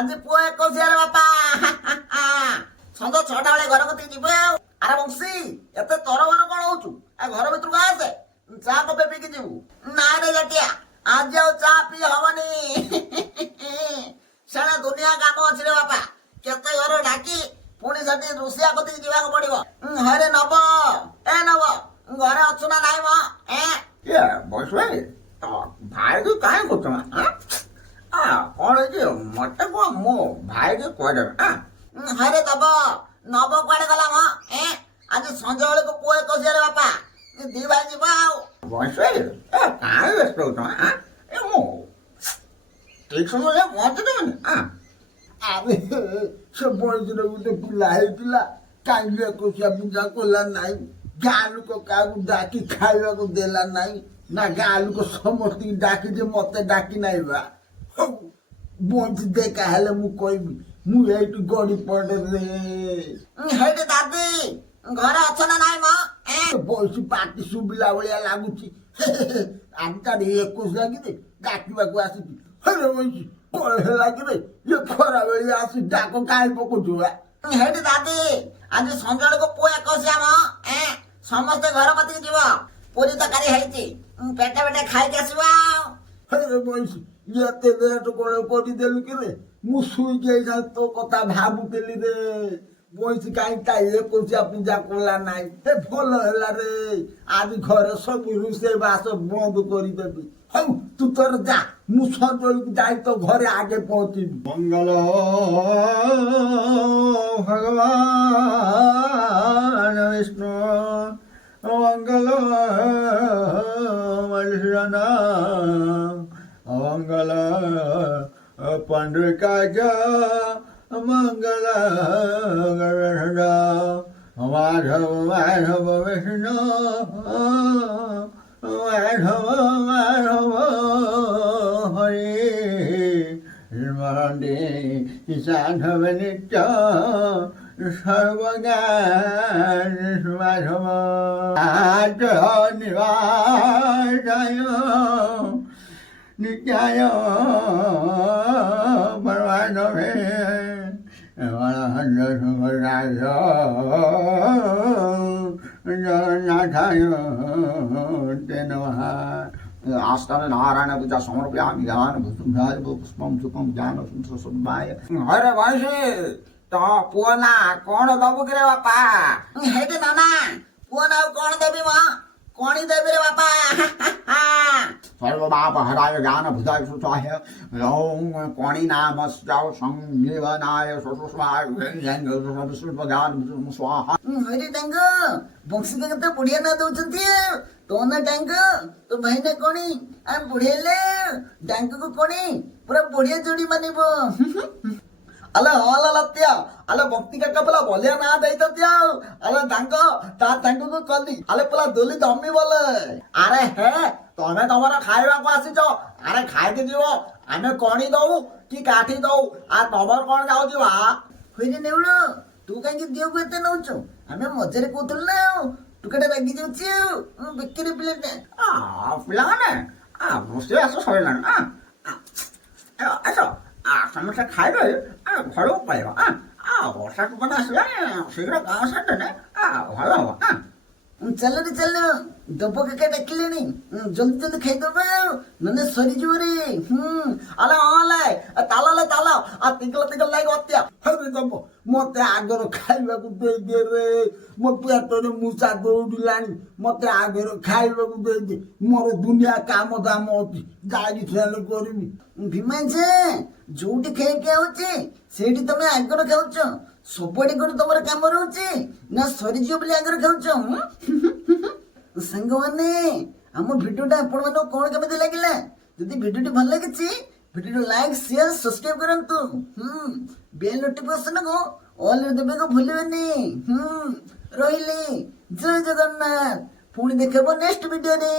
ଆଜି ପୁଅ ଏକୋଇଶିଆରେ ବାପା ସନ୍ଧ୍ୟା 6ଟା ବେଳେ ଘର କତିକି ଯିବେ ଆଉ। ଆରେ ବଂଶୀ ଏତେ ତରବର କଣ ହଉଛୁ? ଘର ଭିତରକୁ ଆସେ, ଚା କପେ ପିଇକି ଯିବୁ। ନାଇଁ ରେ ଜଟିଆ, ଆଜି ଆଉ ଚା ପିଇ ହବନି। ସେଣେ ଦୁନିଆ କାମ ଅଛି ରେ ବାପା। କେତେ ଘର ଡାକି ପୁଣି ସେଠି ରୋଷିଆ କତିକି ଯିବାକୁ ପଡିବ। ହରେ ନବ, ଏ ନବ, ଘରେ ଅଛୁ ନା ନାଇଁ ମ? ବସ ଭାଇକି କାହିଁ କରୁଛ କଣ ହେଇଛି ମତେ କୁହ, ମୋ ଭାଇକି କହିଦେବେ। ହରେ ଦବ, ନବ କୁଆଡେ ଗଲା ମ? ଆଜି ସଞ୍ଜ ବେଳକୁ ପୁଅ ଏକୋଇଶିଆରେ ବାପା, ଦି ଭାଇ ଯିବ ଆଉ। ବସ କାହିଁ ବ୍ୟସ୍ତ ହଉଛ? ମୁଁ ଠିକ ସମୟରେ ପହଞ୍ଚିଦେବନି। ଆରେ ସେ ବୟସରେ ଗୋଟେ ପିଲା ହେଇଥିଲା, କାହିଁକି ଏକୋଇଶିଆ ପୂଜା କଲା ନାହିଁ? ଗାଁ ଲୋକ କାହାକୁ ଡାକି ଖାଇବାକୁ ଦେଲା ନାହିଁ ନା? ଗାଁ ଲୋକ ସମସ୍ତଙ୍କୁ ଡାକିଛି, ମତେ ଡାକି ନାହିଁ ବା। ବଞ୍ଚି ଦେଖା ହେଲେ ମୁଁ କହିବି, ମୁଁ ଏଇଠି ଗଡି ପଡେ ରେ। ହେଇଟି ଦାଦି, ଘରେ ଅଛ ନା ନାଇଁ ମ? ବୟସ ପାଟି ଶୁଭିଲା ଭଳିଆ ଲାଗୁଛି। ଆଜି ତାର 21 ଲାଗିରେ ଡାକିବାକୁ ଆସିଛି। ହରେ ବୟସ କଣ ହେଲା କିରେ? ଇଏ ଖରା ବେଳିଆ ଆସି ଡାକ କାହିଁ ପକଉଛୁ ବା? ହେଇଟି ଦାଦି, ଆଜି ସଞ୍ଜ ବେଳକୁ ପୁଅ ଏକୋଇଶିଆ ମ। ସମସ୍ତେ ଘର କତିକି ଯିବ। ପୁରୀ ତରକାରୀ ହେଇଛି, ପେଟେ ପେଟେ ଖାଇକି ଆସିବ ଆଉ। ହରେ ବୟସ ଏତେ ଲେଟ୍ କଣ କରିଦେଲୁ କିରେ? ମୁଁ ଶୋଇକି ଏଇନା ତୋ କଥା ଭାବୁଥିଲି ରେ। ବୟସ କାହିଁ ତା ଏକୋଇଶିଆ ପୂଜା କଲା ନାହିଁ? ଭଲ ହେଲା ରେ, ଆଜି ଘରେ ସବୁ ରୋଷେଇ ବାସ ବନ୍ଦ କରିଦେବି। ହଉ ତୁ ତୋର ଯା, ମୁଁ ସଞ୍ଜବେଳକୁ ଯାଇ ତ ଘରେ ଆଗେ ପହଞ୍ଚିବି। ମଙ୍ଗଳ ଭଗବାନ ବିଷ୍ଣୁ, ମଙ୍ଗଳ ମଧୁସୂଦନ, ମଙ୍ଗଳ ପଣ୍ଡରିକାଜ, ମଙ୍ଗଳ ଗରୁଡ, ମାଧବ ମାଧବ ବିଷ୍ଣୁ, মাধব মাধব হরে স্মরণে সাধব নিত্য সর্বজ্ঞান মাধব আজ নিবাসায় নিত্যায় পরমানবে জগন্নাথায় आस्थान नारायण पूजा समर्पयामि ज्ञान भूषुंधाय पुष्पम सुखम ज्ञान सुसुभाय। ହରେ ବଂଶୀ, ତ ପୁଅ ନା କଣ ଦବୁ କିରେ ବାପା? ହେଇଟି ନାନା, ପୁଅ ନା ଆଉ କଣ ଦେବି ମ? କଣି ଦେବି ରେ ବାପା। सर्वपापहराय ज्ञान भूताय सुचाय कणि नाम संजीवनाय सुषुष्माय ज्ञान स्वाहा। ହଇରେ ଡାଙ୍ଗ, ବଂଶୀ କେତେ ବଢିଆ ନା ଦଉଛନ୍ତି। ତୋ ନା ଡାଙ୍ଗ, ତୋ ଭାଇ ନା କଣି, ଆମେ ବଢିଆଲେ ଡାଙ୍ଗକୁ କଣି ପୁରା ବଢିଆ ଯୋଡି ମାନିବ। ଆଲେ ହଁ ଲତ୍ୟା, ଆଲେ ଭକ୍ତି କାକା ପଲା ବଲିଆ ନା ଦେଇଛନ୍ତି ଆଉ। ଆଲେ ଡାଙ୍ଗ ତା ଡାଙ୍ଗକୁ କଲି, ଆଲେ ପଲା ଦୋଲି ଜମି ବୋଲେ। ଆରେ ହେ, ତମେ ତମର ଖାଇବାକୁ ଆସିଛ, ଆରେ ଖାଇକି ଯିବ। ଆମେ କଣି ଦଉ କି କାଠି ଦଉ, ଆଉ ତମର କଣ ଯାଉଛି ବା? ହଇରେ ନେଉଳ, ତୁ କାହିଁକି ଦିଅକୁ ଏତେ ନଉଛୁ? ଆମେ ମଜାରେ କହୁଥିଲୁ ନା ଆଉ। ତୁ କେଟେ ରାଗି ଯାଉଛି ଆଉ, ବେକାରୀ ପିଲାଟା। ପିଲାମାନେ ରୋଷେଇ ଆସ ସରିଲାଣି। ଆସ ସମସ୍ତେ ଖାଇବେ, ଘରକୁ ପଳେଇବା। ବର୍ଷା ଟୁକନ ଆସିଲାଣି, ଶୀଘ୍ର ଗାଁ ସାରିଦେଲେ ଭଲ ହବ। ଚାଲ ରେ ଚାଲ, ଦବ କାକା ଡାକିଲେଣି, ଜଲ୍ଦି ଜଲ୍ଦି ଖାଇଦବା ଆଉ, ନହେଲେ ସରିଯିବ ରେ। ଆଲେ ହଁ ଆଲେ, ତାଲ ତିକଲ ତିକଲ ଲାଗି ଅତ୍ୟା। ହରେ ଦବ, ମତେ ଆଗର ଖାଇବାକୁ ଦେଇଦିଏ ରେ। ମୋ ପେଟରେ ମୂଷା ଦୌଡ଼ିଲାଣି, ମତେ ଆଗର ଖାଇବାକୁ ଦେଇଦିଏ। ମୋର ଦୁନିଆ କାମ ଦାମ ଅଛି, ଯାଇକି ଖେଳ କରିବି। ଭୀମାଂସେ, ଯୋଉଠି ଖାଇକି ଆଉଛି ସେଇଠି ତମେ ଆଗର ଖାଉଛ। ସବୁଆଡେ କଣ ତମର କାମ ରହୁଛି ନା? ସରିଯିବ ବୋଲି ଆଗର ଖାଉଛ। ସାଙ୍ଗମାନେ, ଆମ ଭିଡିଓଟା ଆପଣ ମାନଙ୍କୁ କଣ କେମିତି ଲାଗିଲା? ଯଦି ଭିଡିଓଟି ଭଲ ଲାଗିଛି, ଭିଡିଓ ଲାଇକ୍ ସେୟାର ସବସ୍କ୍ରାଇବ କରନ୍ତୁ। ବେଲ୍ ନୋଟିଫିକେସନକୁ ଅଲ୍ ରେ ଦେବାକୁ ଭୁଲିବେନି। ରହିଲି, ଜୟ ଜଗନ୍ନାଥ। ପୁଣି ଦେଖାବ ନେକ୍ସଟ ଭିଡିଓରେ।